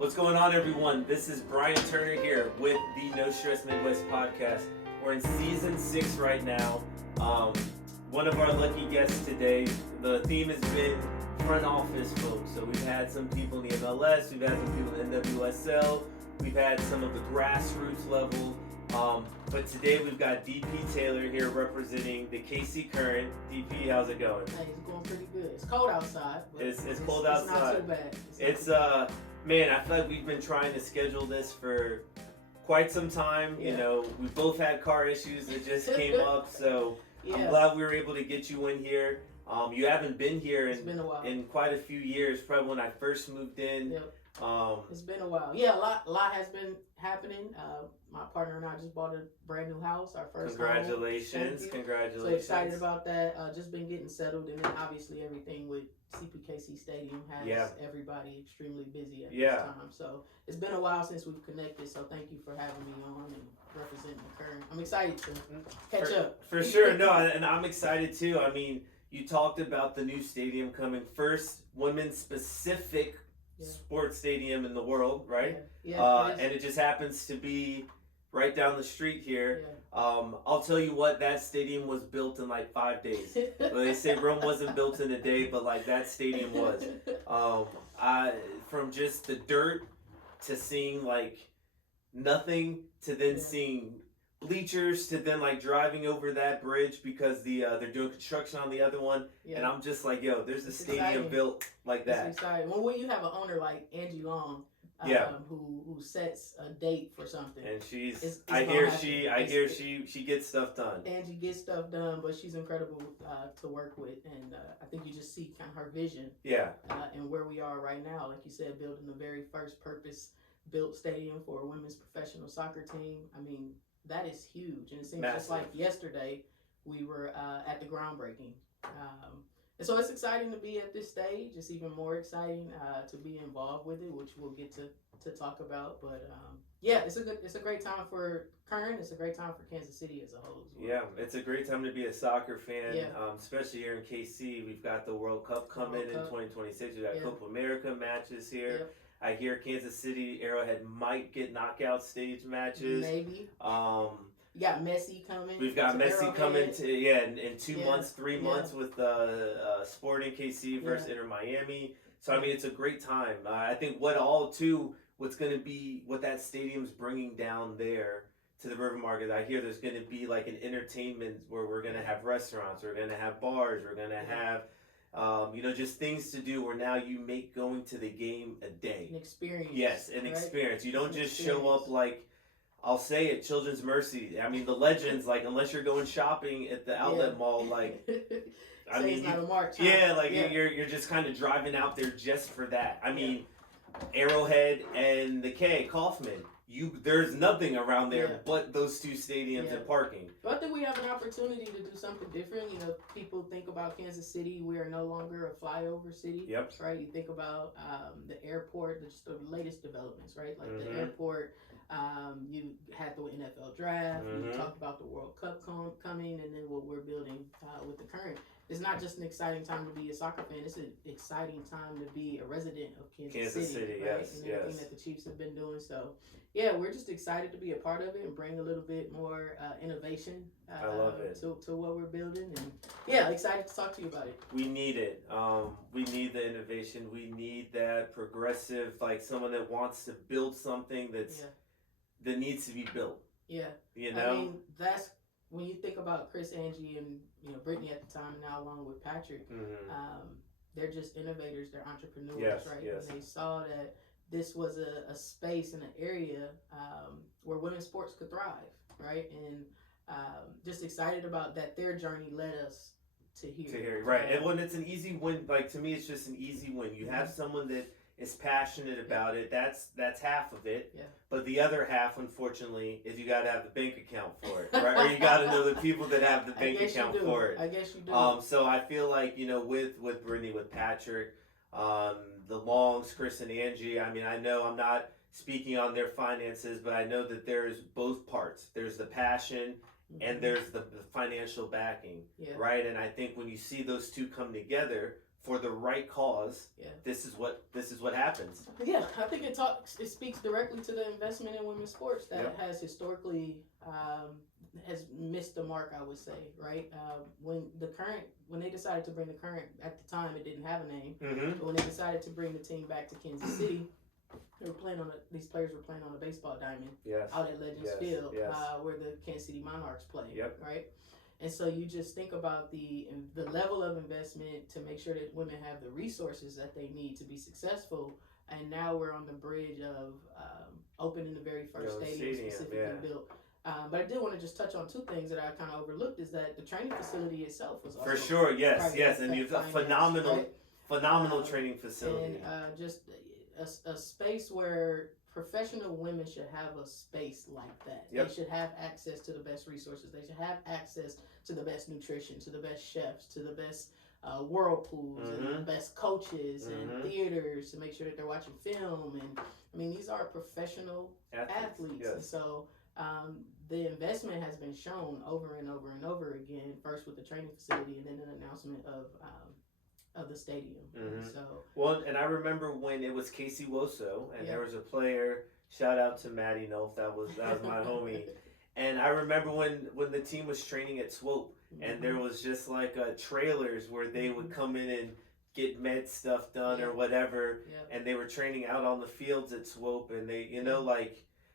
What's going on, everyone? This is Brian Turner here with the No Stress Midwest podcast. We're in season 6 right now. One of our lucky guests today, the theme has been front office folks. So we've had some people in the MLS, we've had some people in NWSL, we've had some of the grassroots level. But today we've got DP Taylor here representing the KC Current. DP, how's it going? Hey, it's going pretty good. It's cold outside. But it's cold outside. It's not too bad. It's man, I feel like we've been trying to schedule this for quite some time. Yeah. You know, we both had car issues that just came up, so yeah. I'm glad we were able to get you in here. You haven't been here in quite a few years, probably when I first moved in. Yep. It's been a while. Yeah, a lot has been happening. My partner and I just bought a brand new house, our first Congratulations. home. Congratulations. So excited about that. Just been getting settled, and then obviously everything with CPKC Stadium has everybody extremely busy at this time. So it's been a while since we've connected, so thank you for having me on and representing the Current. I'm excited to catch up. For sure. No, and I'm excited too. I mean, you talked about the new stadium coming, first women's specific sports stadium in the world, right? Yeah. And it just happens to be right down the street here. Yeah. I'll tell you what, that stadium was built in like 5 days. Well, they say Rome wasn't built in a day, but like that stadium was. From just the dirt to seeing like nothing to then seeing bleachers to then like driving over that bridge because they're doing construction on the other one, and I'm just like, yo, there's a stadium built like that. It's exciting. Well, when you have an owner like Angie Long, who sets a date for something, and she's I hear she gets stuff done. Angie gets stuff done, but she's incredible to work with, and I think you just see kind of her vision. And where we are right now, like you said, building the very first purpose-built stadium for a women's professional soccer team. I mean, that is huge, and it seems just like yesterday we were at the groundbreaking. And so it's exciting to be at this stage. It's even more exciting to be involved with it, which we'll get to talk about. But it's a great time for Current. It's a great time for Kansas City as a whole as well. Yeah, it's a great time to be a soccer fan, especially here in KC. We've got the World Cup coming in 2026. We've got Copa America matches here. Yep. I hear Kansas City Arrowhead might get knockout stage matches. Maybe. You got Messi coming. We've got Messi Arrowhead. Coming in 2 months, 3 months with Sporting KC versus Inter Miami. So I mean, it's a great time. I think what that stadium's bringing down there to the River Market. I hear there's going to be like an entertainment where we're going to have restaurants, we're going to have bars, we're going to have just things to do where now you make going to the game a day. An experience. Yes, an experience. You don't just show up like, I'll say it, Children's Mercy. I mean, the Legends, like, unless you're going shopping at the outlet mall, like, I mean, it's not a march, huh? You're just kind of driving out there just for that. I mean, Arrowhead and the Kaufman. There's nothing around there but those two stadiums and parking. But I think we have an opportunity to do something different. You know, people think about Kansas City. We are no longer a flyover city. Yep. Right. You think about the airport, just the latest developments, right? Like the airport. You had the NFL draft. You talked about the World Cup coming, and then what we're building with the Current. It's not just an exciting time to be a soccer fan. It's an exciting time to be a resident of Kansas City, right? And everything that the Chiefs have been doing. So, yeah, we're just excited to be a part of it and bring a little bit more innovation I love it. To what we're building. And, excited to talk to you about it. We need it. We need the innovation. We need that progressive, like someone that wants to build something that needs to be built. Yeah. You know? I mean, that's when you think about Chris, Angie, and Brittany at the time, and now along with Patrick, they're just innovators. They're entrepreneurs, right? Yes. And they saw that this was a space and an area where women's sports could thrive, right? And just excited about that. Their journey led us to here. Right? And when it's an easy win, like to me, it's just an easy win. You have someone that is passionate about it. That's half of it. Yeah. But the other half, unfortunately, is you got to have the bank account for it, right? Or you got to know the people that have the bank account for it. I guess you do. So I feel like with Brittany, with Patrick, the Longs, Chris and Angie. I mean, I know I'm not speaking on their finances, but I know that there's both parts. There's the passion and there's the financial backing, right? And I think when you see those two come together, for the right cause, this is what happens. Yeah, I think it speaks directly to the investment in women's sports that has historically has missed the mark, I would say, right? When they decided to bring the Current, at the time it didn't have a name, but when they decided to bring the team back to Kansas City, these players were playing on a baseball diamond out at Legends Field, where the Kansas City Monarchs play, right? And so you just think about the level of investment to make sure that women have the resources that they need to be successful. And now we're on the bridge of opening the very first stadium specifically built. But I did want to just touch on two things that I kind of overlooked, is that the training facility itself was also for sure, and you've a phenomenal training facility. And just a space where professional women should have a space like that. They should have access to the best resources. They should have access to the best nutrition, to the best chefs, to the best whirlpools, and the best coaches and theaters to make sure that they're watching film. And I mean, these are professional athletes. And so the investment has been shown over and over and over again, first with the training facility and then an announcement of the stadium. So and I remember when it was Casey Woso, and there was a player, shout out to Maddie Nolf, that was my homie. And I remember when the team was training at Swope, and there was just like trailers where they would come in and get med stuff done or whatever, and they were training out on the fields at Swope, and they,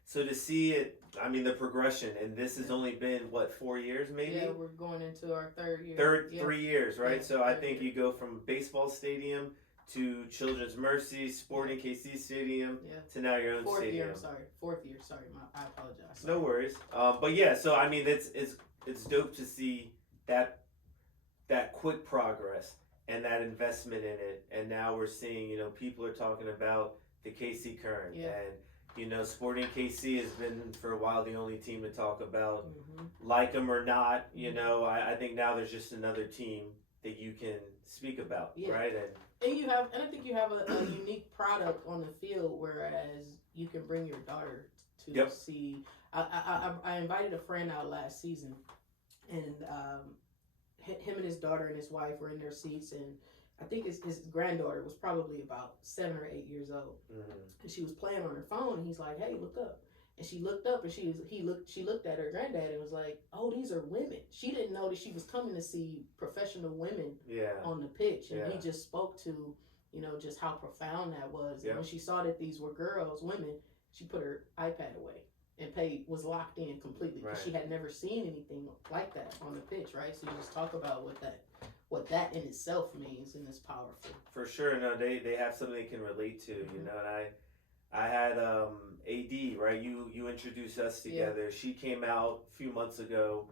so to see it, I mean, the progression, and this has only been, 4 years maybe? Yeah, we're going into our third year. 3 years, right? So I think you go from baseball stadium to Children's Mercy, Sporting KC Stadium, to now your own stadium. Fourth year, sorry. I apologize. No worries. But so I mean, it's dope to see that quick progress and that investment in it. And now we're seeing, people are talking about the KC Current. And Sporting KC has been for a while the only team to talk about, like them or not. I think now there's just another team that you can speak about, right? And I think you have a unique product on the field, whereas you can bring your daughter to see. I invited a friend out last season, and him and his daughter and his wife were in their seats, and I think his granddaughter was probably about 7 or 8 years old, and she was playing on her phone. And he's like, "Hey, look up." And she looked up, and she looked at her granddad and was like, "Oh, these are women." She didn't know that she was coming to see professional women on the pitch, and he just spoke to, just how profound that was. And when she saw that these were women, she put her iPad away and was locked in completely, because she had never seen anything like that on the pitch, right? So you just talk about what that in itself means, and it's powerful. For sure, no, they have something they can relate to, and I had AD, right? You introduced us together. She came out a few months ago.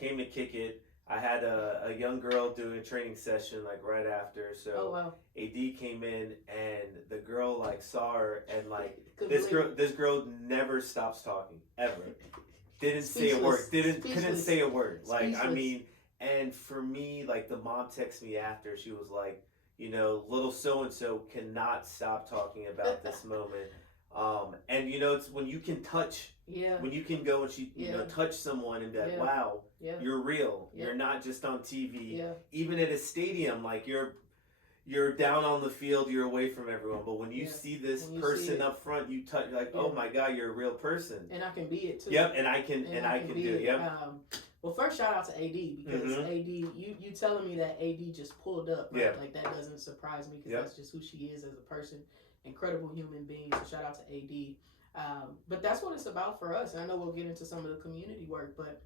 Came to kick it. I had a young girl doing a training session like right after. So AD came in, and the girl saw her, and this girl never stops talking ever. Didn't say a word. Couldn't say a word. I mean, and for me, the mom texted me after. She was like, little so-and-so cannot stop talking about this moment. And it's when you can touch, when you can go and touch someone and be like, wow, you're real. You're not just on TV. Even at a stadium, you're down on the field, you're away from everyone. But when you see this person up front, you touch, oh my God, you're a real person. And I can be it too. And I can do it. Well, first shout out to AD, because AD, you telling me that AD just pulled up, right? That doesn't surprise me, because that's just who she is as a person. Incredible human being. So shout out to AD. But that's what it's about for us. And I know we'll get into some of the community work, but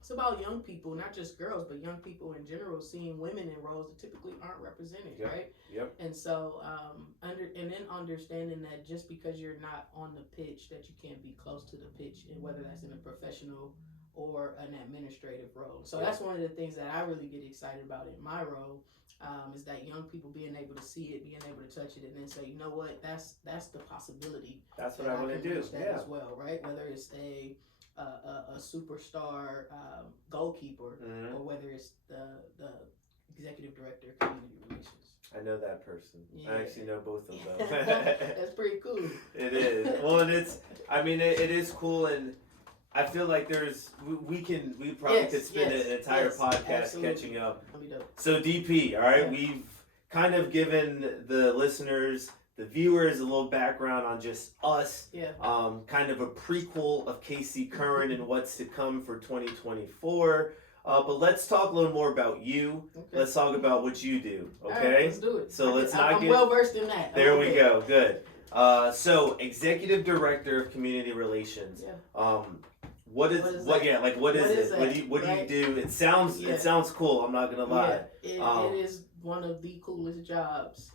it's about young people, not just girls, but young people in general, seeing women in roles that typically aren't represented, right? And so, and then understanding that just because you're not on the pitch, that you can't be close to the pitch, and whether that's in a professional or an administrative role. So that's one of the things that I really get excited about in my role, is that young people being able to see it, being able to touch it, and then say, you know what, that's the possibility. That's what I want to do. As well, right? Whether it's a superstar goalkeeper, or whether it's the executive director of community relations. I know that person. I actually know both of them. That's pretty cool. It is. Well, and it is cool, and I feel like we probably could spend an entire podcast catching up. So DP, all right, we've kind of giving the listeners, the viewers, a little background on just us. Yeah. Kind of a prequel of KC Current and what's to come for 2024. But let's talk a little more about you. Okay. Let's talk about what you do. Okay. All right, let's do it. So I'm well versed in that. There we go. Good. So Executive Director of Community Relations. Yeah. What is it? What is it? What do you do? It sounds cool. I'm not gonna lie. Yeah. It is one of the coolest jobs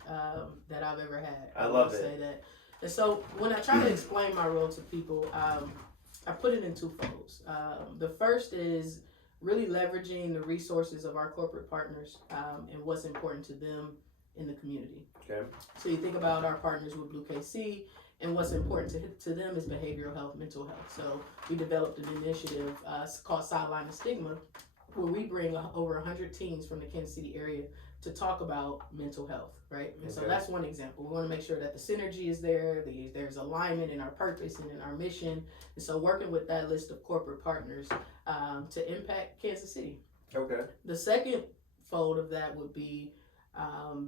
that I've ever had. I love it. Say that. And so when I try to explain my role to people, I put it in two folds. The first is really leveraging the resources of our corporate partners and what's important to them in the community. Okay. So you think about our partners with Blue KC, and what's important to them is behavioral health, mental health. So we developed an initiative called Sideline the Stigma, where we bring over 100 teens from the Kansas City area to talk about mental health, right? And so that's one example. We want to make sure that the synergy is there, there's alignment in our purpose and in our mission. And so working with that list of corporate partners to impact Kansas City. Okay. The second fold of that would be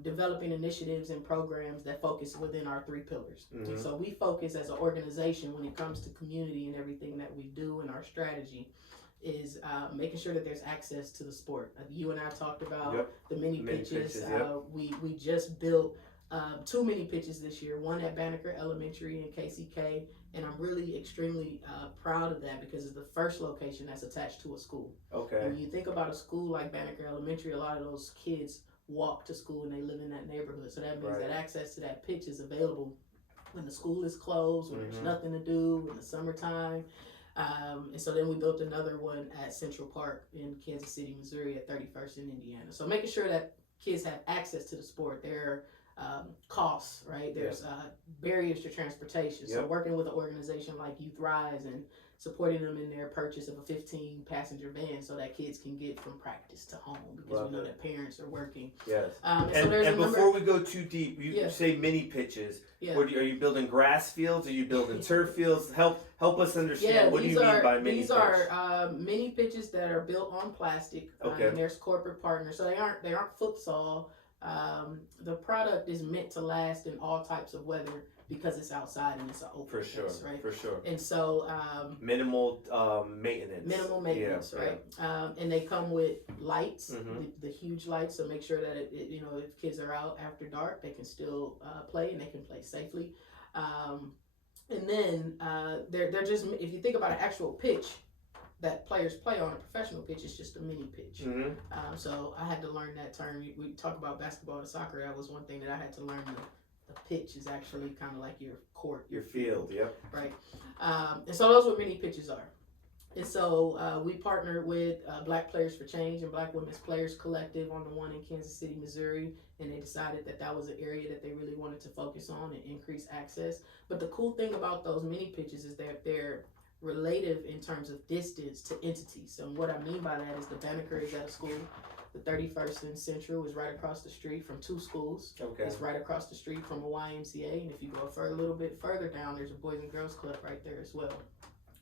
developing initiatives and programs that focus within our three pillars. Mm-hmm. So we focus as an organization when it comes to community and everything that we do in our strategy is making sure that there's access to the sport. You and I talked about the mini pitches. We just built 2 mini pitches this year, one at Banneker Elementary in KCK, and I'm really extremely proud of that because it's the first location that's attached to a school. Okay. And when you think about a school like Banneker Elementary, a lot of those kids walk to school and they live in that neighborhood. So that means that access to that pitch is available when the school is closed, when there's nothing to do, in the summertime. And so then we built another one at Central Park in Kansas City, Missouri at 31st in Indiana. So making sure that kids have access to the sport. There are costs, right? There's barriers to transportation. So working with an organization like Youth Rise and supporting them in their purchase of a 15-passenger van so that kids can get from practice to home because we know that parents are working. Yes. And before we go too deep, you say mini pitches. Yeah. Are you building grass fields? Are you building turf fields? Help us understand. What do you mean by mini pitches? These are mini pitches that are built on plastic. And there's corporate partners, so they aren't futsal. The product is meant to last in all types of weather because it's outside and it's an open space, right? For sure. And so minimal maintenance. Right? Yeah. And they come with lights, the huge lights, so make sure that if kids are out after dark, they can still play and they can play safely. And then they're just, if you think about an actual pitch that players play on a professional pitch, it's just a mini pitch. So I had to learn that term. We talk about basketball and soccer. That was one thing that I had to learn. The pitch is actually kind of like your court, your field. Right. And so those are what mini pitches are. And so we partnered with Black Players for Change and Black Women's Players Collective on the one in Kansas City, Missouri, and they decided that was an area that they really wanted to focus on and increase access. But the cool thing about those mini pitches is that they're relative in terms of distance to entities. So what I mean by that is the Banneker is at a school. The 31st and Central is right across the street from 2 schools. Okay. It's right across the street from a YMCA. And if you go a little bit further down, there's a Boys and Girls Club right there as well.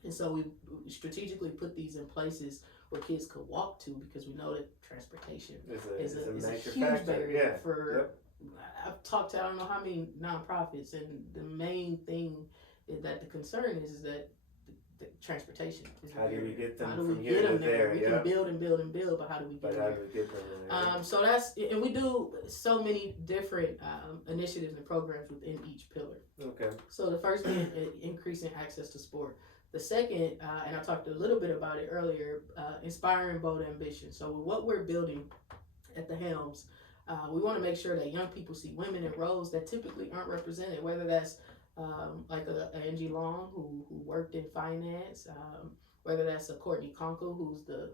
And so we strategically put these in places where kids could walk to because we know that transportation is a huge barrier for. I've talked to I don't know how many nonprofits, and the main thing that the concern is that the transportation is how do we get them from here to there? We can build and build and build, but how do we get there? So that's, and we do so many different initiatives and programs within each pillar. Okay. So the first thing is increasing access to sport. The second, and I talked a little bit about it earlier, inspiring bold ambition. So with what we're building at the Helms, we want to make sure that young people see women in roles that typically aren't represented, whether that's like a Angie Long who worked in finance, whether that's a Courtney Conkle who's the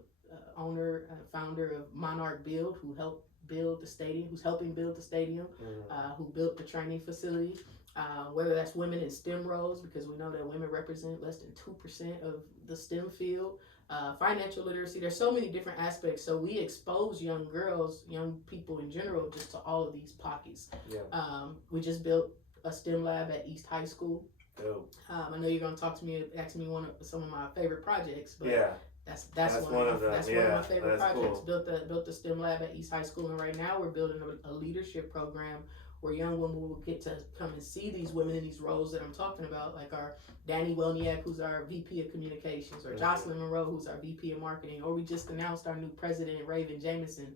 owner and founder of Monarch Build, who helped build the stadium, who's helping build the stadium, who built the training facility, whether that's women in STEM roles, because we know that women represent less than 2% of the STEM field, financial literacy. There's so many different aspects. So we expose young girls, young people in general, just to all of these pockets. We just built a STEM lab at East High School. I know you're going to talk to me, ask me some of my favorite projects, but That's one of my favorite projects. Cool. Built the STEM lab at East High School, and right now we're building a leadership program where young women will get to come and see these women in these roles that I'm talking about, like our Danny Welniak, who's our VP of Communications, or Jocelyn Monroe, who's our VP of Marketing, or we just announced our new president, Raven Jameson,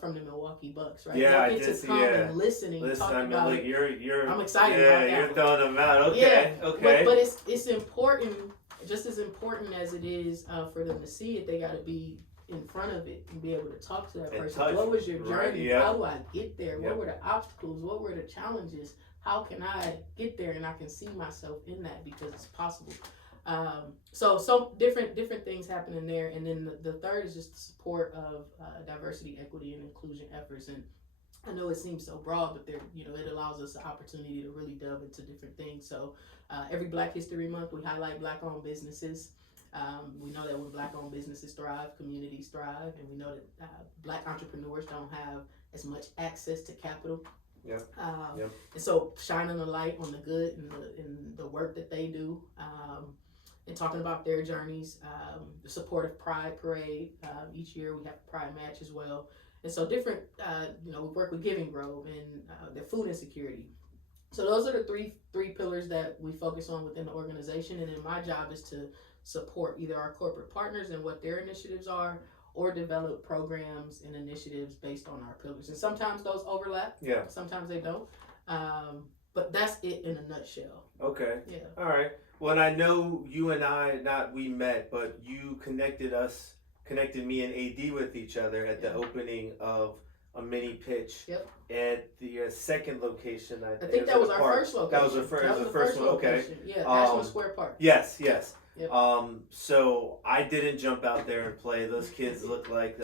from the Milwaukee Bucks, right? Yeah, they get to come and listen and talk about like it. I'm excited about that. You're throwing them out. Okay, yeah, okay. But it's important, just as important as it is for them to see it. They got to be in front of it and be able to talk to that person. What was your journey? Right, yeah. How do I get there? What were the obstacles? What were the challenges? How can I get there? And I can see myself in that because it's possible. So different things happening there. And then the third is just the support of diversity, equity, and inclusion efforts. And I know it seems so broad, but there, it allows us the opportunity to really delve into different things. So every Black History Month, we highlight Black-owned businesses. We know that when Black-owned businesses thrive, communities thrive, and we know that Black entrepreneurs don't have as much access to capital. Yep. And so shining a light on the good and the work that they do, and talking about their journeys, the support of Pride Parade. Each year we have a Pride Match as well. And so different, we work with Giving Grove and their food insecurity. So those are the three pillars that we focus on within the organization. And then my job is to support either our corporate partners and what their initiatives are, or develop programs and initiatives based on our pillars. And sometimes those overlap. Yeah. Sometimes they don't. But that's it in a nutshell. Okay. Yeah. All right. Well, and I know you and I, we met, but you connected me and AD with each other at the opening of a mini pitch at the second location. I think that was our first location. That was the first one. Okay. Yeah, National Square Park. Yes. Yep. So I didn't jump out there and play. Those kids looked like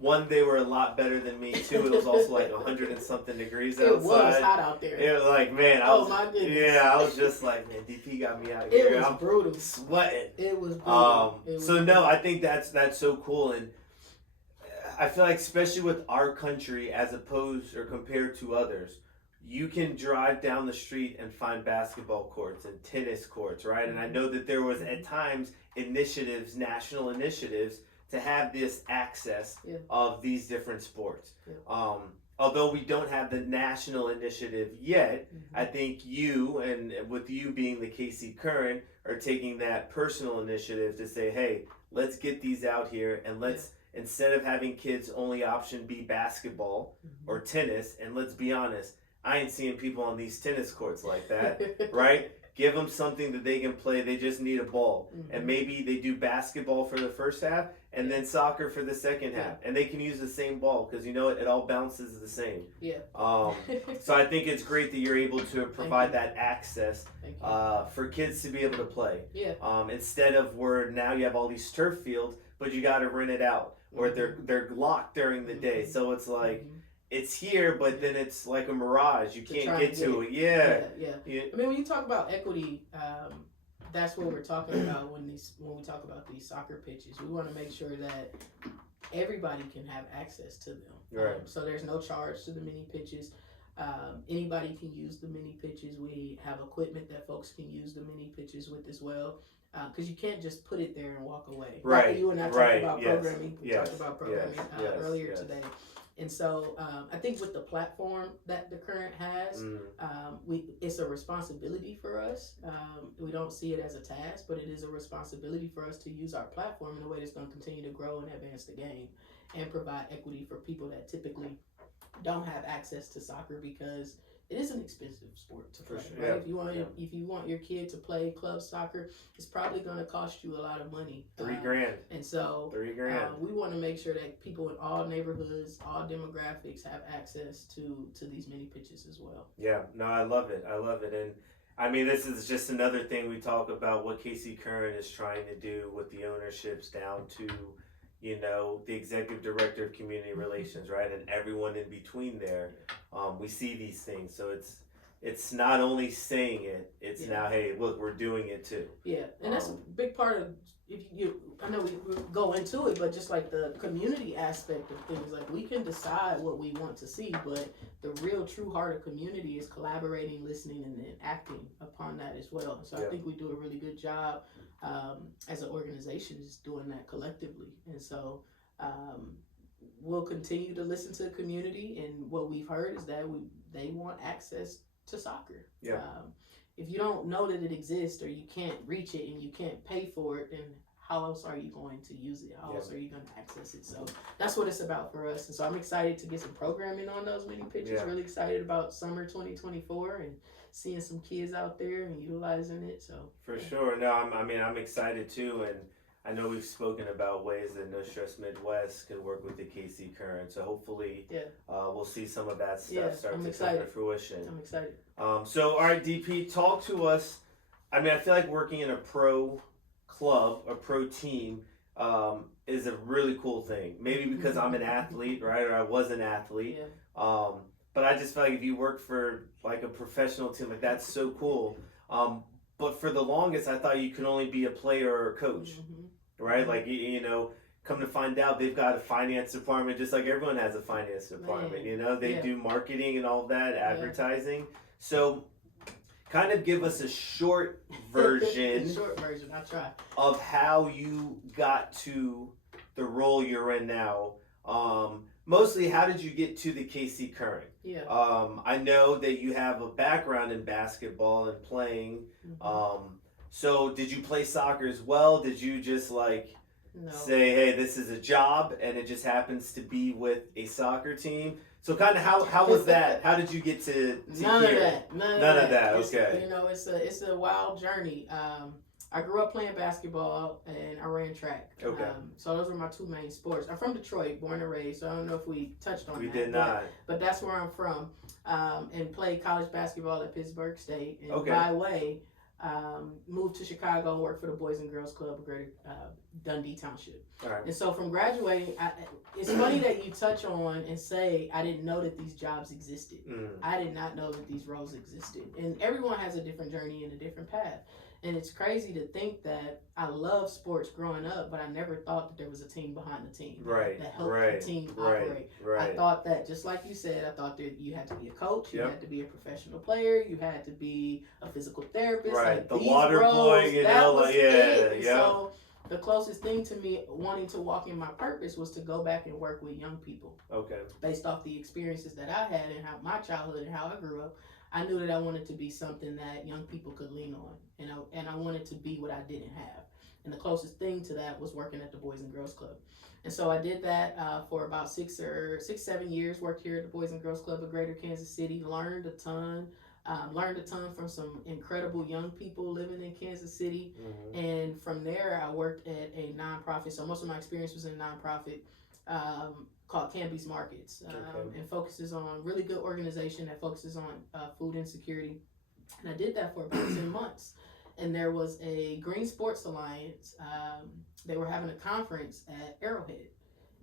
one, they were a lot better than me. Two, it was also like 100 and something degrees outside. It was hot out there. It was like, man, my goodness. Yeah, I was just like, man, DP got me out here. It was brutal. Sweating. It was brutal. No, I think that's so cool, and I feel like especially with our country as opposed or compared to others, you can drive down the street and find basketball courts and tennis courts, right? And I know that there was at times national initiatives to have this access of these different sports. Yeah. Although we don't have the national initiative yet, I think you, and with you being the KC Current, are taking that personal initiative to say, hey, let's get these out here and let's, instead of having kids only option be basketball or tennis, and let's be honest, I ain't seeing people on these tennis courts like that, right? Give them something that they can play. They just need a ball. And maybe they do basketball for the first half and then soccer for the second half. And they can use the same ball because it all bounces the same. Yeah. So I think it's great that you're able to provide that access for kids to be able to play. Yeah. Instead of where now you have all these turf fields, but you got to rent it out or they're locked during the day. So it's like, it's here, but then it's like a mirage. You can't get to it. Yeah. I mean, when you talk about equity, that's what we're talking about when we talk about these soccer pitches. We want to make sure that everybody can have access to them. Right. So there's no charge to the mini pitches. Anybody can use the mini pitches. We have equipment that folks can use the mini pitches with as well. Because you can't just put it there and walk away. Right. Like you and I talked about programming. We talked about programming earlier today. And so I think with the platform that the Current has, it's a responsibility for us. We don't see it as a task, but it is a responsibility for us to use our platform in a way that's going to continue to grow and advance the game and provide equity for people that typically don't have access to soccer, because it is an expensive sport to play. Sure, right? If you want your kid to play club soccer, it's probably going to cost you a lot of money. $3,000. And so $3,000. We want to make sure that people in all neighborhoods, all demographics have access to these mini pitches as well. Yeah, no, I love it. And I mean, this is just another thing we talk about what KC Current is trying to do with the ownerships down to, the executive director of community relations, right? And everyone in between there. We see these things. So it's not only saying it, it's now, hey, look, we're doing it too. Yeah. And that's a big part of, I know we go into it, but just like the community aspect of things, like we can decide what we want to see, but the real true heart of community is collaborating, listening, and then acting upon that as well. So I think we do a really good job as an organization is doing that collectively. And so we'll continue to listen to the community, and what we've heard is that they want access to soccer. Yeah. If you don't know that it exists, or you can't reach it and you can't pay for it, then how else are you going to use it? How else are you going to access it? So that's what it's about for us. And so I'm excited to get some programming on those mini pitches. Really excited about summer 2024 and seeing some kids out there and utilizing it. So for sure. No, I'm excited too. And I know we've spoken about ways that No Stress Midwest can work with the KC Current. So hopefully we'll see some of that stuff start to come to fruition. I'm excited. So, all right, DP, talk to us. I mean, I feel like working in a pro club, a pro team, is a really cool thing. Maybe because I'm an athlete, right? Or I was an athlete. But I just feel like if you work for like a professional team, like that's so cool. But for the longest, I thought you could only be a player or a coach, right? Like, you know, come to find out they've got a finance department, just like everyone has a finance department, you know? They do marketing and all of that, advertising. So kind of give us a short version, I'll try, of how you got to the role you're in now. Mostly, how did you get to the KC Current? I know that you have a background in basketball and playing. So did you play soccer as well? Did you just say, hey, this is a job and it just happens to be with a soccer team? So kind of how was that? How did you get to None here? None of that. Okay. You know, it's a wild journey. I grew up playing basketball and I ran track. Okay. So those were my two main sports. I'm from Detroit, born and raised, so I don't know if we touched on that. We did not. But that's where I'm from. And played college basketball at Pittsburgh State. And by way, moved to Chicago and worked for the Boys and Girls Club of Greater Dundee Township. All right. And so from graduating, it's funny that you touch on and say, I didn't know that these jobs existed. I did not know that these roles existed. And everyone has a different journey and a different path. And it's crazy to think that I loved sports growing up, but I never thought that there was a team behind the team that helped the team operate. I thought that, just like you said, I thought that you had to be a coach, you had to be a professional player, you had to be a physical therapist. Like the water boy, you know, So the closest thing to me wanting to walk in my purpose was to go back and work with young people. Based off the experiences that I had and how my childhood and how I grew up, I knew that I wanted to be something that young people could lean on, and I wanted to be what I didn't have. And the closest thing to that was working at the Boys and Girls Club. And so I did that for about 7 years, worked here at the Boys and Girls Club of Greater Kansas City, learned a ton from some incredible young people living in Kansas City. And from there, I worked at a nonprofit. So most of my experience was in a nonprofit called Canby's Markets, and focuses on really good organization that focuses on food insecurity. And I did that for about 10 months. And there was a Green Sports Alliance. They were having a conference at Arrowhead.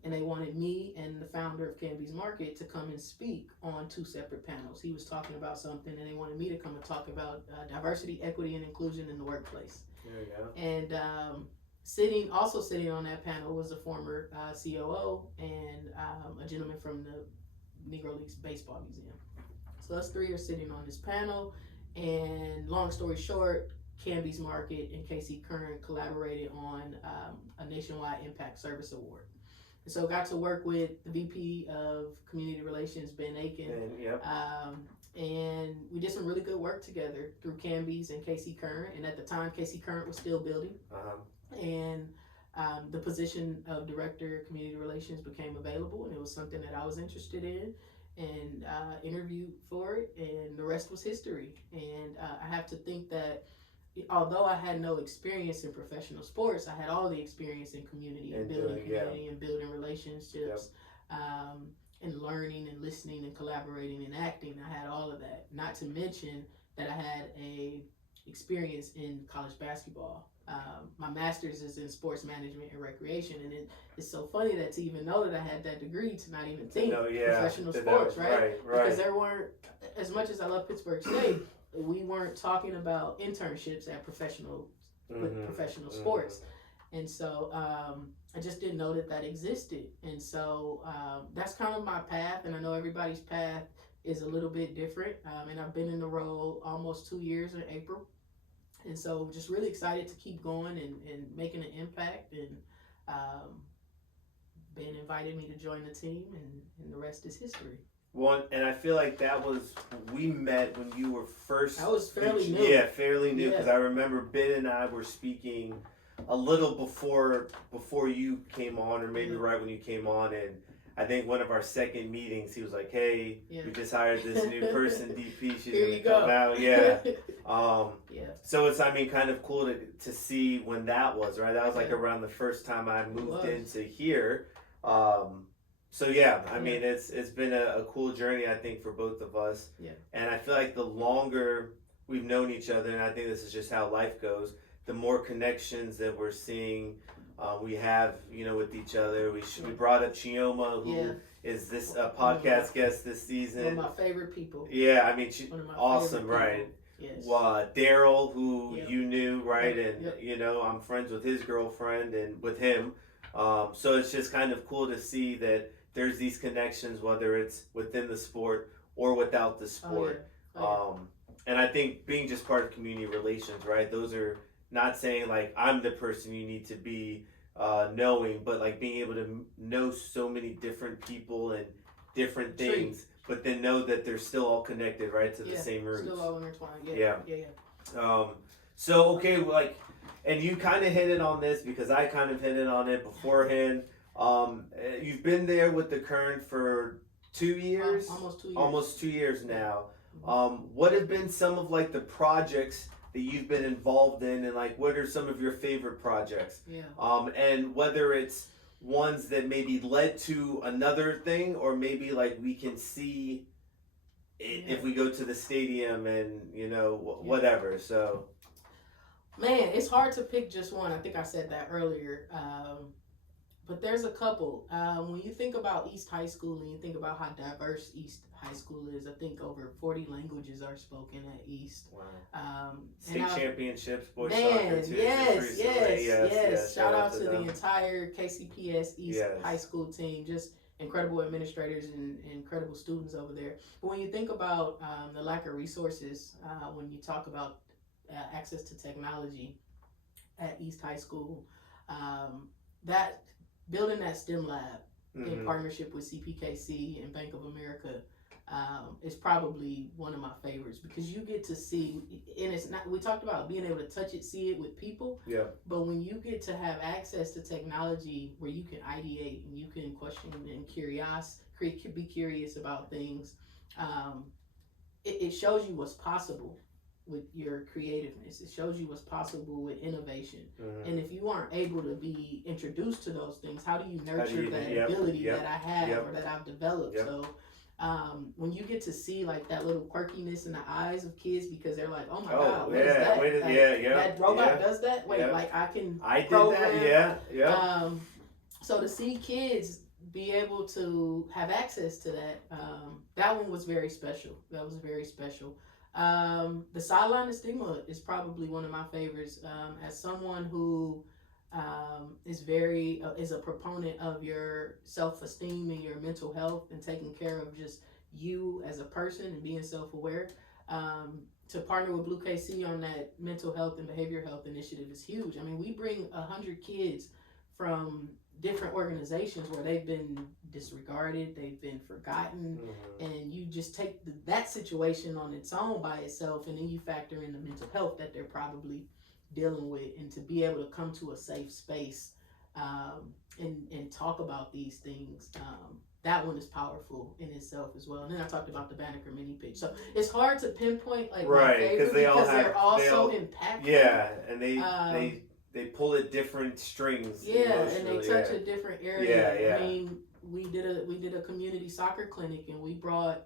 And they wanted me and the founder of Canby's Market to come and speak on 2 separate panels. He was talking about something, and they wanted me to come and talk about diversity, equity, and inclusion in the workplace. There you go. And sitting on that panel was a former COO and a gentleman from the Negro Leagues Baseball Museum. So us 3 are sitting on this panel, and long story short, Canby's Market and KC Current collaborated on a nationwide impact service award. And so got to work with the VP of Community Relations, Ben Aiken, and we did some really good work together through Canby's and KC Current. And at the time, KC Current was still building. And the position of Director of Community Relations became available, and it was something that I was interested in, and interviewed for it, and the rest was history. And I have to think that although I had no experience in professional sports, I had all the experience in community and building community and building relationships, and learning and listening and collaborating and acting. I had all of that. Not to mention that I had a experience in college basketball. My master's is in sports management and recreation, and it's so funny that to even know that I had that degree to not even think professional sports, right? Because there weren't, as much as I love Pittsburgh State, we weren't talking about internships at professional sports. And so I just didn't know that existed. And so that's kind of my path, and I know everybody's path is a little bit different. And I've been in the role almost 2 years in April. And so just really excited to keep going and making an impact, and Ben invited me to join the team, and the rest is history. Well, and I feel like we met when you were first. I was fairly new. Yeah, fairly new, because I remember Ben and I were speaking a little before you came on, or maybe right when you came on, and I think one of our second meetings, he was like, "Hey, we just hired this new person, DP. She's gonna come out." Yeah. So it's, I mean, kind of cool to see when that was, right? That was like around the first time I moved into here. So yeah, I mean, it's been a cool journey, I think, for both of us. Yeah. And I feel like the longer we've known each other, and I think this is just how life goes, the more connections that we're seeing we have, with each other. We brought up Chioma, who is this podcast guest this season. One of my favorite people. Yeah, I mean, she's awesome, right? Yes. Daryl, who you knew, right? And, I'm friends with his girlfriend and with him. So it's just kind of cool to see that there's these connections, whether it's within the sport or without the sport. And I think being just part of community relations, right? Those are not saying like I'm the person you need to be knowing, but like being able to know so many different people and different things, but then know that they're still all connected, right, to the same roots. Still all intertwined. So okay, like, and you kind of hit it on this because I kind of hit it on it beforehand. You've been there with the Current for 2 years, almost 2 years now. What have been some of like the projects that you've been involved in, and like what are some of your favorite projects? And whether it's ones that maybe led to another thing, or maybe like we can see it if we go to the stadium and whatever. So man, it's hard to pick just one. I think I said that earlier. But there's a couple. When you think about East High School and you think about how diverse East High School is, I think over 40 languages are spoken at East. Wow. State championships, boys soccer too. Yes. Shout out to the entire KCPS East High School team. Just incredible administrators and incredible students over there. But when you think about the lack of resources, when you talk about access to technology at East High School, that building that STEM lab in partnership with CPKC and Bank of America is probably one of my favorites, because you get to see, and it's not, we talked about being able to touch it, see it with people, but when you get to have access to technology where you can ideate and you can question and be curious about things, it shows you what's possible with your creativeness. It shows you what's possible with innovation. And if you aren't able to be introduced to those things, how do you nurture that ability that I have or that I've developed? So when you get to see like that little quirkiness in the eyes of kids, because they're like, oh my God, what is that? That robot does that? Like I did that, so to see kids be able to have access to that, that one was very special. That was very special. The sideline and stigma is probably one of my favorites. As someone who is a proponent of your self-esteem and your mental health and taking care of just you as a person and being self-aware, to partner with Blue KC on that mental health and behavioral health initiative is huge. I mean, we bring 100 kids from different organizations where they've been disregarded, they've been forgotten, and you just take that situation on its own by itself, and then you factor in the mental health that they're probably dealing with, and to be able to come to a safe space and talk about these things, that one is powerful in itself as well. And then I talked about the Banneker mini pitch. So it's hard to pinpoint like my favorite, because they're all so impactful. Yeah, and they pull at different strings. Yeah, and they touch a different area. I mean, we did a community soccer clinic, and we brought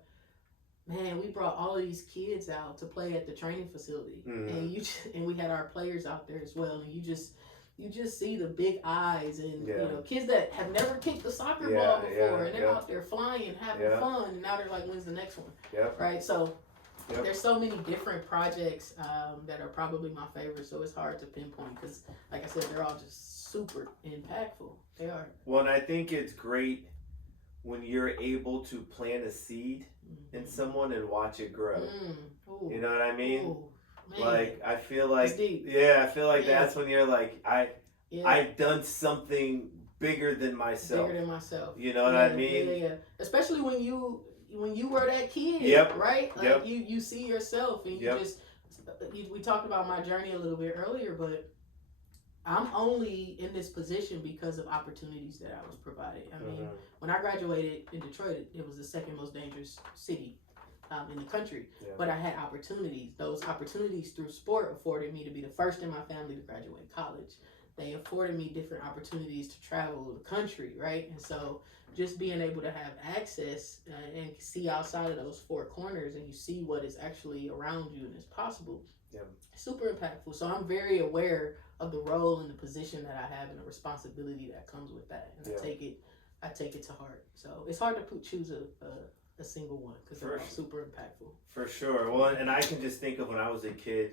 all of these kids out to play at the training facility, and we had our players out there as well, and you just see the big eyes and kids that have never kicked a soccer ball before, and they're out there flying, having fun, and now they're like, when's the next one? Right? So there's so many different projects that are probably my favorite, so it's hard to pinpoint, because like I said, they're all just super impactful. They are. Well, and I think it's great when you're able to plant a seed in someone and watch it grow. You know what I mean? Man, like I feel like that's when you're like I've done something bigger than myself. You know what I mean? Yeah. Especially when you were that kid, right? Like you see yourself and you just. We talked about my journey a little bit earlier, but I'm only in this position because of opportunities that I was provided. I mean, when I graduated in Detroit, it was the second most dangerous city in the country. Yeah. But I had opportunities. Those opportunities through sport afforded me to be the first in my family to graduate college. They afforded me different opportunities to travel the country, right? And so just being able to have access and see outside of those four corners and you see what is actually around you and is possible, super impactful. So I'm very aware of the role and the position that I have and the responsibility that comes with that. And I take it to heart. So it's hard to choose a single one because they're all super impactful. For sure. Well, and I can just think of when I was a kid,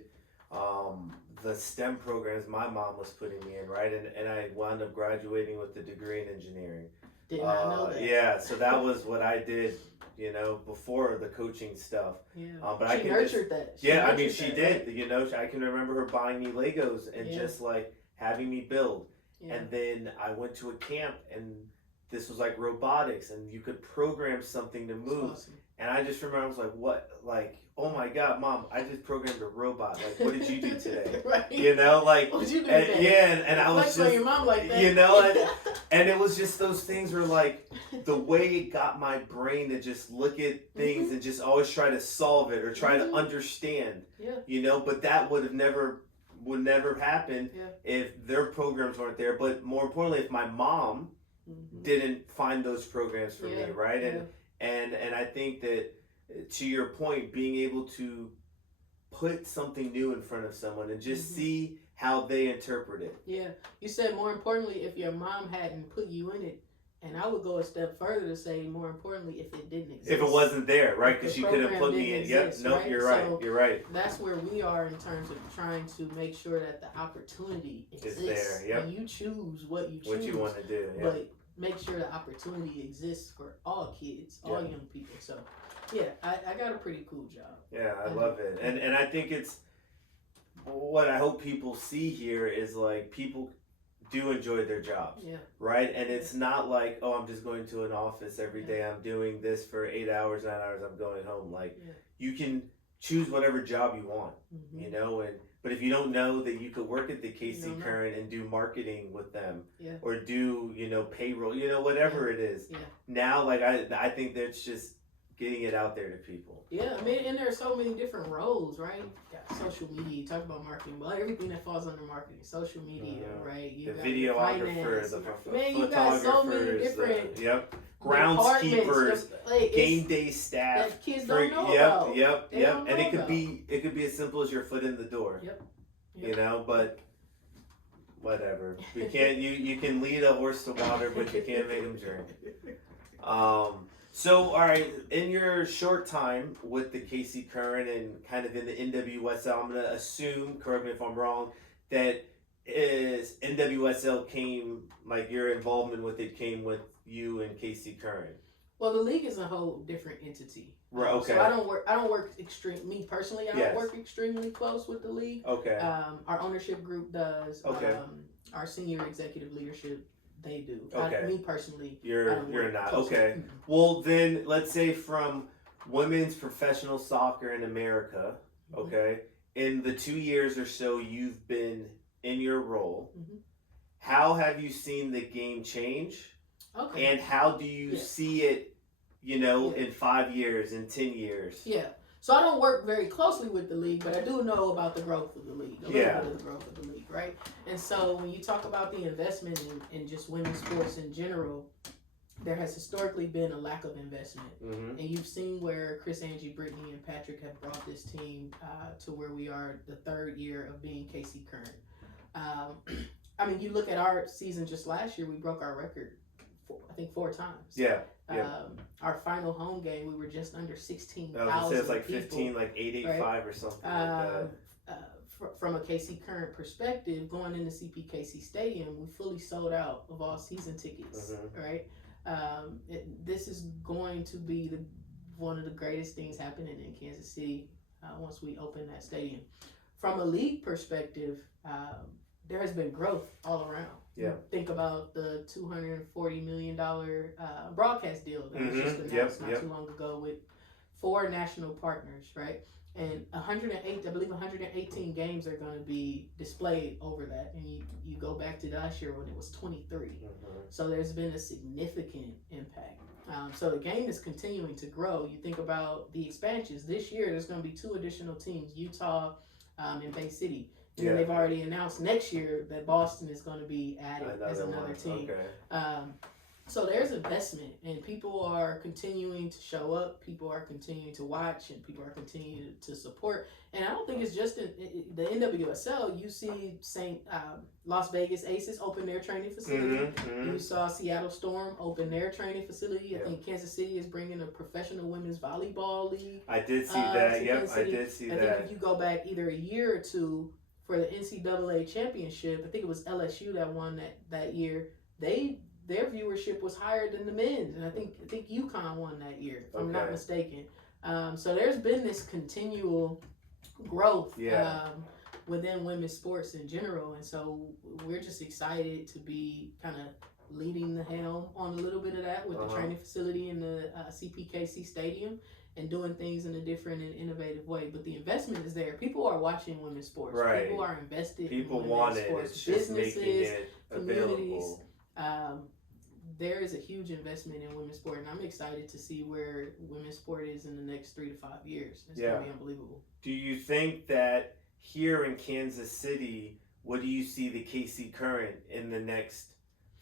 the STEM programs my mom was putting me in, right? And I wound up graduating with a degree in engineering. Did not know that. Yeah, so that was what I did, you know, before the coaching stuff. Yeah, but she nurtured that. She did. You know, I can remember her buying me Legos and just like having me build. Yeah. And then I went to a camp and this was like robotics and you could program something to move. Awesome. And I just remember I was like, what? Like, oh my God, Mom, I just programmed a robot. Like, what did you do today? Right. You know, like, what did you do today? Yeah, and I was just, your mom like that. You know, and it was just those things where like the way it got my brain to just look at things and just always try to solve it or try to understand. Yeah. You know, but that would never happen if their programs weren't there. But more importantly, if my mom didn't find those programs for me, right? And I think that, to your point, being able to put something new in front of someone and just see how they interpret it. Yeah. You said more importantly, if your mom hadn't put you in it, and I would go a step further to say more importantly, if it didn't exist. If it wasn't there, right? Because she couldn't put me in. Yep. No, right? You're right. So you're right. That's where we are in terms of trying to make sure that the opportunity exists. It's there. Yep. And you choose what you choose. What you want to do. Yep. But make sure the opportunity exists for all kids, all young people. So, yeah, I got a pretty cool job. Yeah, I love it. And I think it's what I hope people see here is like people do enjoy their jobs. Yeah. Right? And it's not like, oh, I'm just going to an office every day. I'm doing this for 8 hours, 9 hours, I'm going home. Like you can choose whatever job you want, you know, but if you don't know that you could work at the KC Current and do marketing with them or do, you know, payroll, you know, whatever it is. Yeah. Now, like, I think that's just getting it out there to people. Yeah, I mean, and there are so many different roles, right? You got social media, you talk about marketing, well, everything that falls under marketing, social media, right? You the videographer, the photographers, you got so many different groundskeepers, like, game day staff. That kids don't know about. Yep. And it could be as simple as your foot in the door. Yep. You know, but whatever. We can't. You can lead a horse to water, but you can't make him drink. So, all right, in your short time with the KC Current and kind of in the NWSL, I'm going to assume, correct me if I'm wrong, that is NWSL came, like your involvement with it came with you and KC Current. Well, the league is a whole different entity. Right. Okay. So I don't work me personally, I don't work extremely close with the league. Okay. Our ownership group does. Okay. Our senior executive leadership, they do. Okay. Me personally, you're not. Okay. Well, then let's say from women's professional soccer in America, okay, in the 2 years or so you've been in your role, how have you seen the game change? Okay. And how do you see it, you know, in 5 years, in 10 years? Yeah. So I don't work very closely with the league, but I do know about the growth of the league, a little bit of the growth of the league, right? And so when you talk about the investment in just women's sports in general, there has historically been a lack of investment. And you've seen where Chris, Angie, Brittany, and Patrick have brought this team to where we are the third year of being KC Current. I mean, you look at our season just last year, we broke our record, I think 4 times. Yeah. Our final home game, we were just under 16,000 it's like 15, like 885 or something like that. From a KC Current perspective, going into CPKC Stadium, we fully sold out of all season tickets, right? This is going to be one of the greatest things happening in Kansas City once we open that stadium. from a league perspective, there has been growth all around. Yeah. Think about the $240 million broadcast deal that was just announced not too long ago with 4 national partners, right? And 118 games are going to be displayed over that. And you go back to last year when it was 23. So there's been a significant impact. So the game is continuing to grow. You think about the expansions. This year, there's going to be 2 additional teams, Utah and Bay City. And then they've already announced next year that Boston is going to be added as another team. Okay. So there's investment, and people are continuing to show up. People are continuing to watch, and people are continuing to support. And I don't think it's just the NWSL. You see Las Vegas Aces open their training facility. You saw Seattle Storm open their training facility. I think Kansas City is bringing a professional women's volleyball league. I did see that. Yep, I did see that. I think if you go back either a year or two for the NCAA championship, I think it was LSU that won that year. Their viewership was higher than the men's, and I think UConn won that year, if I'm not mistaken. So there's been this continual growth within women's sports in general, and so we're just excited to be kind of leading the helm on a little bit of that with the training facility in the CPKC stadium and doing things in a different and innovative way. But the investment is there. People are watching women's sports. Right. People are invested in women's sports. It's just making it communities. There is a huge investment in women's sport, and I'm excited to see where women's sport is in the next 3 to 5 years. It's going to be unbelievable. Do you think that here in Kansas City, what do you see the KC Current in the next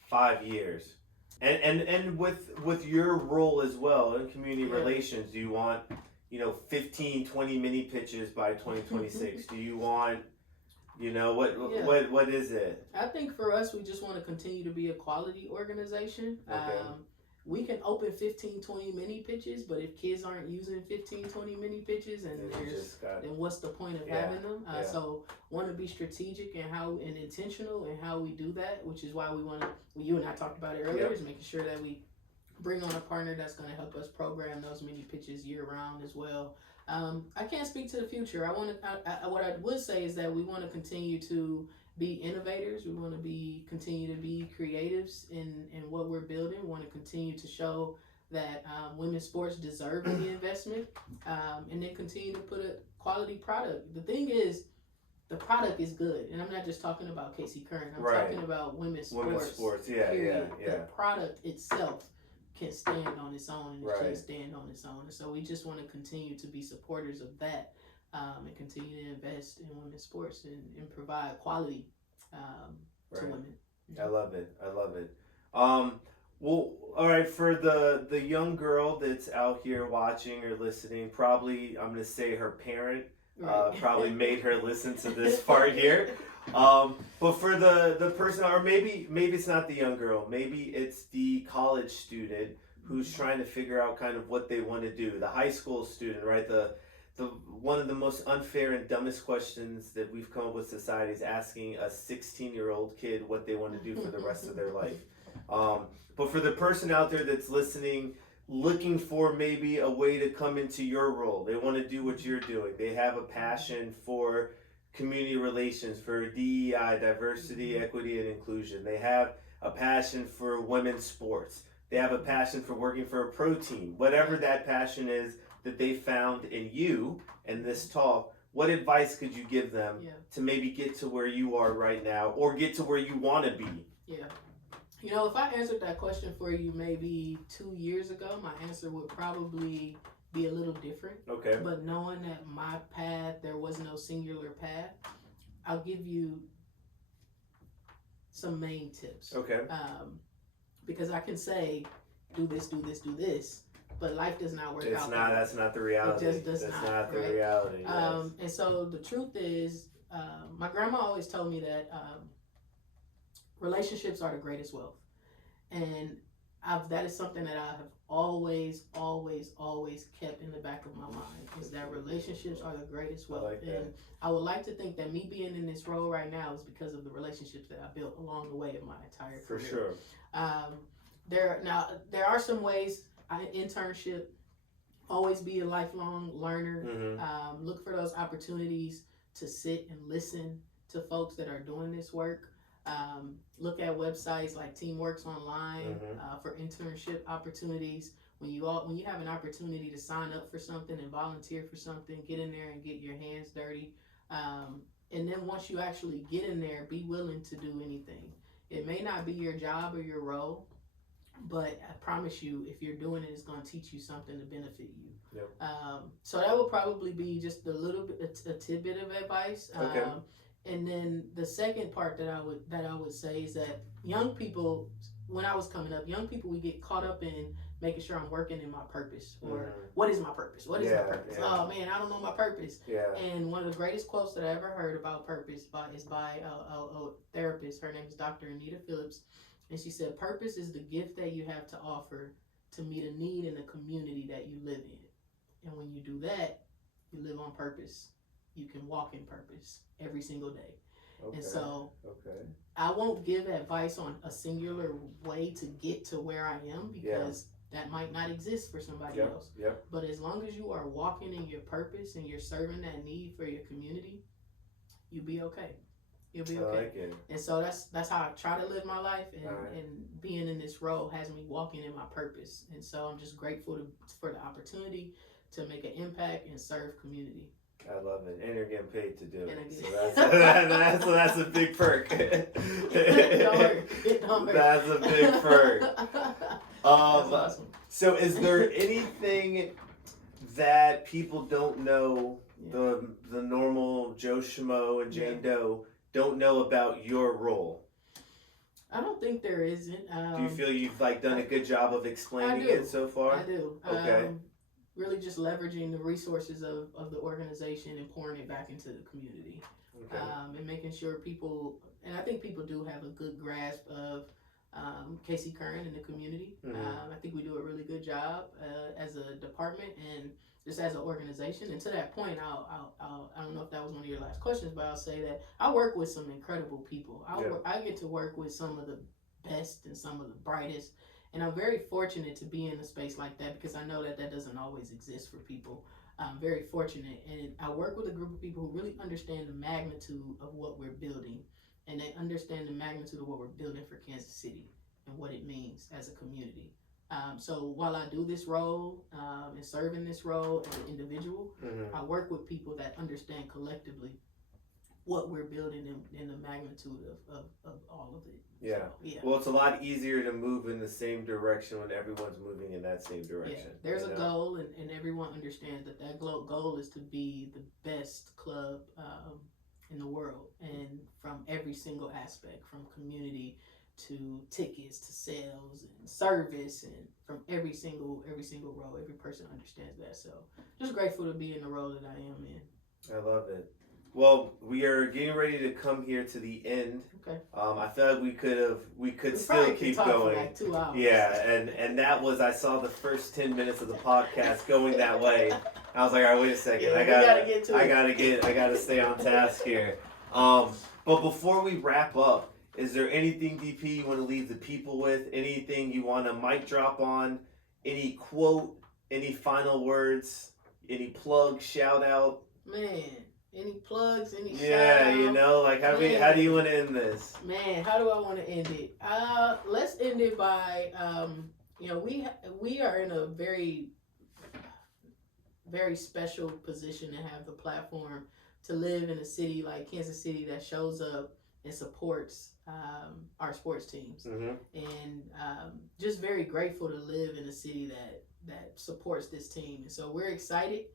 5 years? And with your role as well in community relations, do you want 15, 20 mini pitches by 2026? Do you want what is it? I think for us, we just want to continue to be a quality organization. Okay. We can open 15, 20 mini pitches, but if kids aren't using 15, 20 mini pitches, then what's the point of having them? So want to be strategic and intentional in how we do that, which is why we want to, you and I talked about it earlier, is making sure that we bring on a partner that's going to help us program those mini pitches year round as well. I can't speak to the future. What I would say is that we want to continue to be innovators. We want to continue to be creatives in what we're building. We want to continue to show that women's sports deserve the investment, and then continue to put a quality product. The thing is, the product is good, and I'm not just talking about KC Current. I'm talking about women's sports. Women's sports, period. The product itself can stand on its own, and it can stand on its own. And so we just want to continue to be supporters of that, and continue to invest in women's sports and provide quality to women. I love it. Well, all right, for the young girl that's out here watching or listening, probably I'm going to say her parent probably made her listen to this part here. But for the person, or maybe it's not the young girl, maybe it's the college student who's trying to figure out kind of what they want to do, the high school student, right? The one of the most unfair and dumbest questions that we've come up with society is asking a 16-year-old kid what they want to do for the rest of their life. But for the person out there that's listening, looking for maybe a way to come into your role, they want to do what you're doing, they have a passion for community relations, for DEI, diversity, equity, and inclusion. They have a passion for women's sports. They have a passion for working for a pro team. Whatever that passion is that they found in you and this talk, what advice could you give them to maybe get to where you are right now, or get to where you want to be? Yeah. If I answered that question for you maybe 2 years ago, my answer would probably be a little different. Okay. But knowing that my path, there was no singular path, I'll give you some main tips. Okay. Because I can say, do this, do this, do this, but life does not work out. That's not the reality. It just does not. That's not the reality. Yes. And so the truth is, my grandma always told me that relationships are the greatest wealth. And that is something that I have always kept in the back of my mind, is that relationships are the greatest wealth. Like and I would like to think that me being in this role right now is because of the relationships that I built along the way of my entire career. For sure. There are some ways, internship, always be a lifelong learner. Mm-hmm. Look for those opportunities to sit and listen to folks that are doing this work. Look at websites like Teamworks Online for internship opportunities. When you have an opportunity to sign up for something and volunteer for something, get in there and get your hands dirty. And then once you actually get in there, be willing to do anything. It may not be your job or your role, but I promise you, if you're doing it, it's going to teach you something to benefit you. Yep. So that would probably be just a little bit, a tidbit of advice. Okay. And then the second part that I would say is that young people, when I was coming up, young people, we get caught up in making sure I'm working in my purpose, or what is my purpose? What is my purpose? Yeah. Oh man, I don't know my purpose. Yeah. And one of the greatest quotes that I ever heard about purpose is by a therapist. Her name is Dr. Anita Phillips, and she said, "Purpose is the gift that you have to offer to meet a need in the community that you live in. And when you do that, you live on purpose. You can walk in purpose every single day." Okay. And so I won't give advice on a singular way to get to where I am, because that might not exist for somebody else. Yep. But as long as you are walking in your purpose and you're serving that need for your community, you'll be okay. You'll be okay. I like it. And so that's how I try to live my life, and being in this role has me walking in my purpose. And so I'm just grateful for the opportunity to make an impact and serve community. I love it, and you're getting paid to do it. So that's a big perk. That's a big perk. Awesome. So is there anything that people don't know, the normal Joe Schmo and Jane Doe don't know about your role? I don't think there isn't. Do you feel you've done a good job of explaining it so far? I do. Okay. Really just leveraging the resources of the organization and pouring it back into the community. Okay. And making sure people, and I think people do have a good grasp of KC Current in the community. I think we do a really good job as a department and just as an organization. And to that point, I don't know if that was one of your last questions, but I'll say that I work with some incredible people. I get to work with some of the best and some of the brightest. And I'm very fortunate to be in a space like that, because I know that doesn't always exist for people. I'm very fortunate. And I work with a group of people who really understand the magnitude of what we're building. And they understand the magnitude of what we're building for Kansas City and what it means as a community. So while I do this role and serve in this role as an individual, I work with people that understand collectively what we're building and the magnitude of all of it. Yeah. So, yeah. Well, it's a lot easier to move in the same direction when everyone's moving in that same direction. Yeah. There's a goal, and everyone understands that goal is to be the best club in the world, and from every single aspect, from community to tickets to sales and service, and from every single role, every person understands that. So just grateful to be in the role that I am in. I love it. Well, we are getting ready to come here to the end. Okay. I feel like we could still keep going. For like 2 hours. Yeah, and that was, I saw the first 10 minutes of the podcast going that way. I was like, all right, wait a second. Yeah, I gotta stay on task here. But before we wrap up, is there anything, DP, you want to leave the people with? Anything you want to mic drop on? Any quote? Any final words? Any plug? Shout out? Man. Any plugs? Any shout-outs? Yeah, how do you want to end this? Man, how do I want to end it? Let's end it by, we are in a very, very special position to have the platform to live in a city like Kansas City that shows up and supports our sports teams. And just very grateful to live in a city that supports this team. And so we're excited.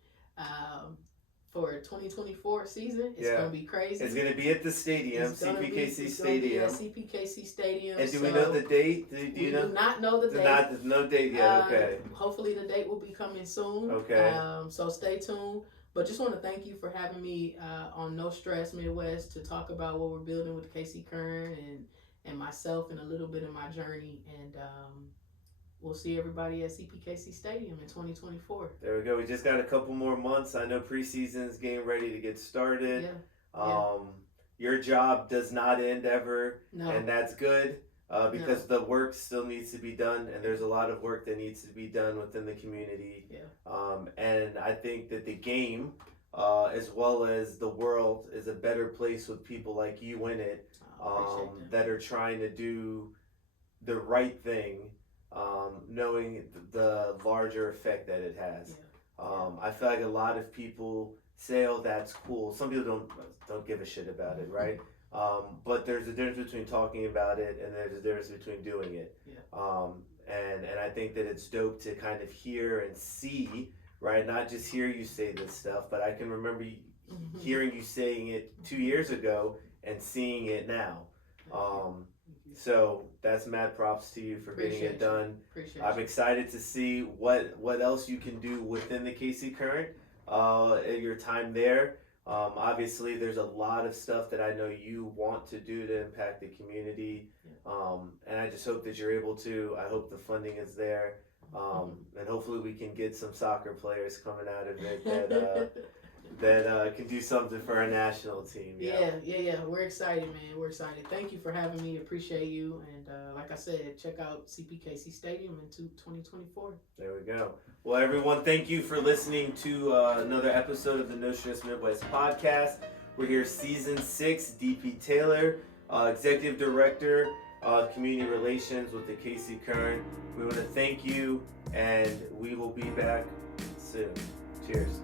For 2024 season, it's going to be crazy. It's going to be at the stadium, CPKC Stadium. At CPKC Stadium. And do we know the date? Do you know? Do not know the date. There's no date yet. Okay. Hopefully the date will be coming soon. Okay. So stay tuned. But just want to thank you for having me on No Stress Midwest to talk about what we're building with KC Current and myself and a little bit of my journey. And we'll see everybody at CPKC Stadium in 2024. There we go. We just got a couple more months. I know preseason's getting ready to get started. Yeah. Your job does not end ever, and that's good because the work still needs to be done, and there's a lot of work that needs to be done within the community. Yeah. And I think that the game as well as the world is a better place with people like you in it, that are trying to do the right thing, knowing the larger effect that it has. I feel like a lot of people say, "Oh, that's cool." Some people don't give a shit about it, right? But there's a difference between talking about it and there's a difference between doing it. And I think that it's dope to kind of hear and see, right? Not just hear you say this stuff, but I can remember hearing you saying it 2 years ago and seeing it now. So that's mad props to you for getting it done. I'm excited to see what else you can do within the KC Current at your time there. Obviously, there's a lot of stuff that I know you want to do to impact the community, and I just hope that you're able to. I hope the funding is there, and hopefully we can get some soccer players coming out of it that can do something for our national team. Yeah. We're excited, man. We're excited. Thank you for having me. Appreciate you. And like I said, check out CPKC Stadium in 2024. There we go. Well, everyone, thank you for listening to another episode of the No Stress Midwest podcast. We're here season 6. DP Taylor, Executive Director of Community Relations with the KC Current. We want to thank you, and we will be back soon. Cheers.